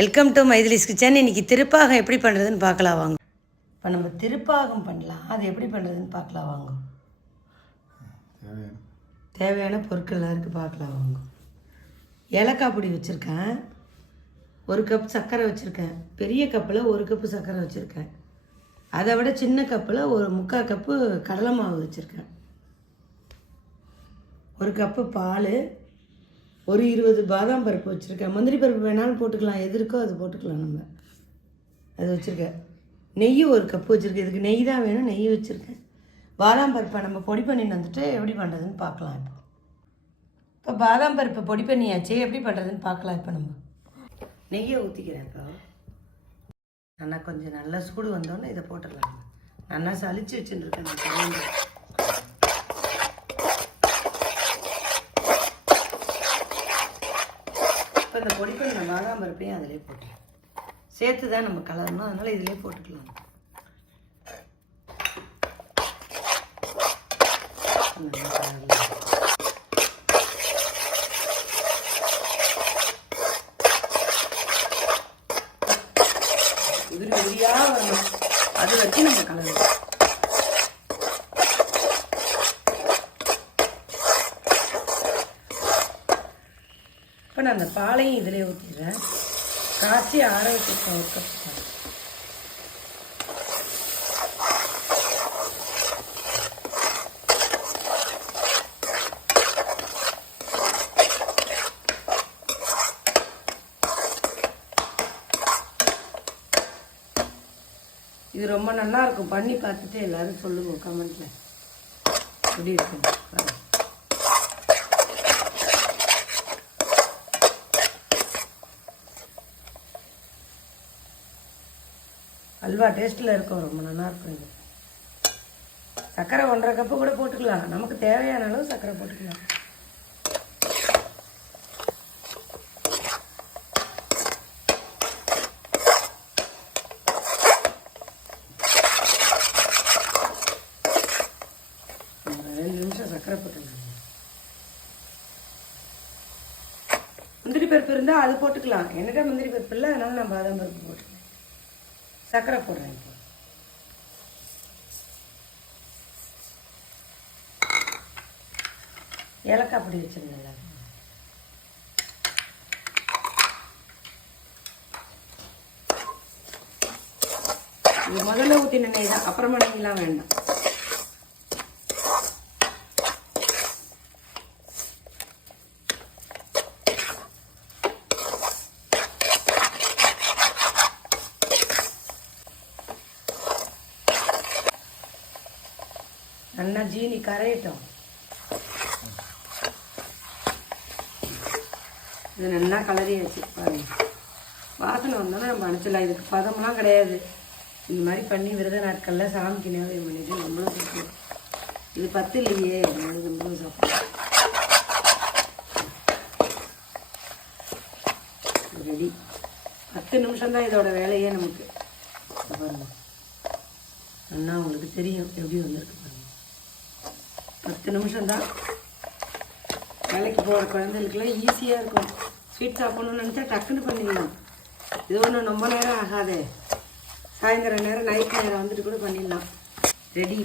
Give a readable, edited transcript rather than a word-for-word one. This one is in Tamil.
Welcome to மைதிலிஸ் kitchen. இன்றைக்கி திருப்பாகம் எப்படி பண்ணுறதுன்னு பார்க்கலாம் வாங்க. இப்போ நம்ம திருப்பாகம் பண்ணலாம், அது எப்படி பண்ணுறதுன்னு பார்க்கலாம் வாங்க. தேவையான பொருட்கள்லாம் இருக்குது, பார்க்கலாம் வாங்க. ஏலக்காய் பொடி வச்சுருக்கேன், 1 கப் சர்க்கரை வச்சுருக்கேன், பெரிய கப்பில் 1 கப்பு சர்க்கரை வச்சுருக்கேன், அதை விட சின்ன கப்பில் 1/4 கப்பு கடலை மாவு வச்சுருக்கேன், 1 கப்பு பால், ஒரு 20 பாதாம் பருப்பு வச்சுருக்கேன். முந்திரி பருப்பு வேணாலும் போட்டுக்கலாம், எது இருக்கோ அது போட்டுக்கலாம். நம்ம அது வச்சுருக்கேன். நெய் 1 கப்பு வச்சுருக்கேன், இதுக்கு நெய் தான் வேணும், நெய் வச்சுருக்கேன். பாதாம் பருப்பை நம்ம பொடி பண்ணிட்டு வந்துட்டு எப்படி பண்ணுறதுன்னு பார்க்கலாம். இப்போ பாதாம் பருப்பை பொடி பண்ணியாச்சு, எப்படி பண்ணுறதுன்னு பார்க்கலாம். இப்போ நம்ம நெய்யை ஊற்றிக்கிறேன். இப்போ நல்லா கொஞ்சம் நல்லா சூடு வந்தோன்னே இதை போட்டுடலாம். நல்லா சளிச்சு வச்சுருக்கேன் நான். இப்போ இந்த பொடி பண்ண பாதாம் பருப்பையும் அதிலே போட்டுக்கலாம். சேர்த்து தான் நம்ம கலரணும், அதனால் இதிலே போட்டுக்கலாம். உதிரி உதிரியாக வரணும், அது வரைக்கும் நம்ம கலரணும். இப்போ நான் அந்த பாலையும் இதிலே ஊற்றிடுறேன். காய்ச்சி ஆற வச்சுருக்கேன் 1 கப் பால். இது ரொம்ப நல்லா இருக்கும், பண்ணி பார்த்துட்டு எல்லாரும் சொல்லுங்க கமெண்ட்ல எப்படி இருக்கும். அல்வா டேஸ்ட்டில் இருக்கும், ரொம்ப நல்லாயிருக்கும். இது சர்க்கரை 1/2 கப்பு கூட போட்டுக்கலாம், நமக்கு தேவையான அளவு சர்க்கரை போட்டுக்கலாம். ஒரு 2 நிமிஷம் சர்க்கரை போட்டுக்கலாம். முந்திரி பருப்பு இருந்தால் அது போட்டுக்கலாம், என்னட்ட முந்திரி பருப்பு இல்லை, அதனால நான் பாதாம் பருப்பு போட்டுக்கலாம். சர்க்கரை போடுறேன். இப்போ ஏலக்காய் பொடி வச்சுருந்தேன். இது முதல்ல ஊற்றின நெய் தான், அப்புறமா நெய்லாம் வேண்டாம். நல்லா ஜீனி கரையட்டும். இது நல்லா கலரி வச்சு பாருங்க, வாசனை வந்தோன்னா நம்ம அனுப்பிச்சிடலாம். இதுக்கு பதம்லாம் கிடையாது, இந்த மாதிரி பண்ணி விரத நாட்களில் சாமிக்கு நேரம் பண்ணிட்டு நம்மளும் சாப்பிடுவோம். இது 10 இல்லையே, நம்மளும் சாப்பிடுவோம். ரெடி. 10 நிமிஷம் தான் இதோட வேலையே நமக்கு. பாருங்க, நல்லா உங்களுக்கு தெரியும் எப்படி வந்திருக்கு பாருங்க. 10 நிமிஷம் தான். வேலைக்கு போகிற குழந்தைகளுக்குலாம் ஈஸியாக இருக்கும். ஸ்வீட் சாப்பிட்ணுன்னு நினச்சா டக்குன்னு பண்ணிடலாம். இது ஒன்றும் ரொம்ப நேரம் ஆகாதே, சாயந்தரம் நேரம் நைட் நேரம் வந்துட்டு கூட பண்ணிடலாம். ரெடி.